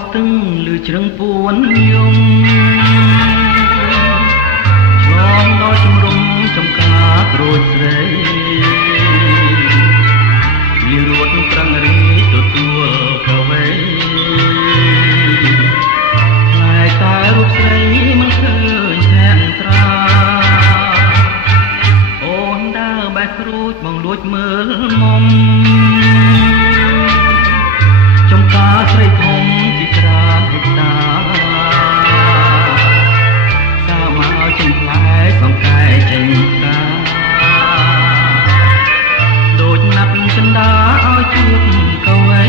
ស្ទឹងឬជ្រឹងពួនយំឆ្លងដល់ជំរំចំការក្រូចស្រីលីរួតប្រឹងរីទទួលកវីផ្លែតែរូបស្រីមិនឃើញថែនត្រាអូនដើរបែកក្រូចបងលួចមើលមុំចំការស្រីធំជាច្រើនហិកតាសាមកចំផ្លែសង្កែចេញកាដូចណាប់ចិន្តាឲ្យជួបកវី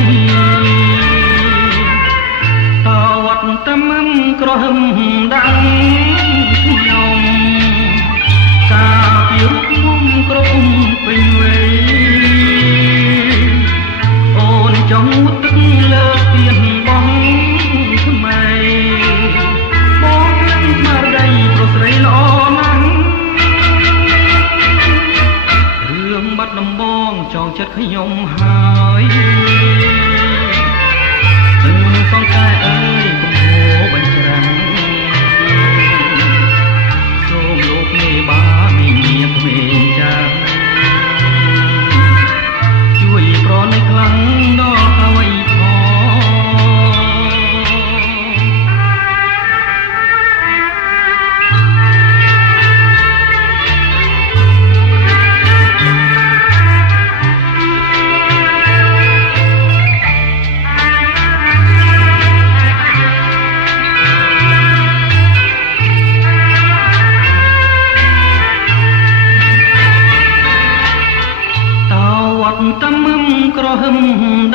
តវត្តត្មឹមក្រហមដាំងខ្ញុំការពីរូបមុំក្រពុំពេញវ័យអូនចង់ទឹកលើទៀនបងថ្មីបងនឹងស្មារតីប្រុសស្រីល្អណាស់រឿងបាត់ដំបងចងចិត្តខ្ញុំហើយនឹងសង្កែអើយកុំហូរបញ្ច្រាំងសូមលោកមេបាមីងៀក្មេងចាស់ជួយប្រណីខ្លាំងដល់អ្វីត្មឹមក្រហម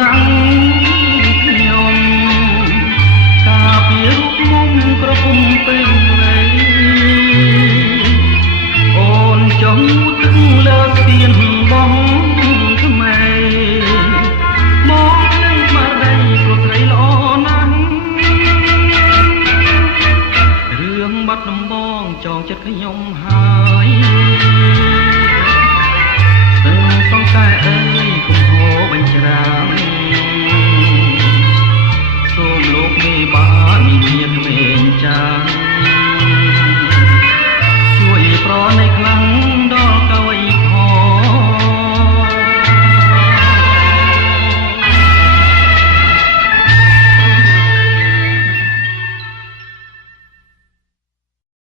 ដាំងខ្ញុំការពីរូបមុំក្រពុំពេញវ័យអូនចង់ទឹកលើស្ពានបងថ្មីមកនឹងស្មារតីប្រុសស្រីល្អណាស់រឿងបាត់ដំបងចងចិត្តខ្ញុំហើយសង្កែអើយកុំហូរបញ្ច្រាំងសូមលោកមេបា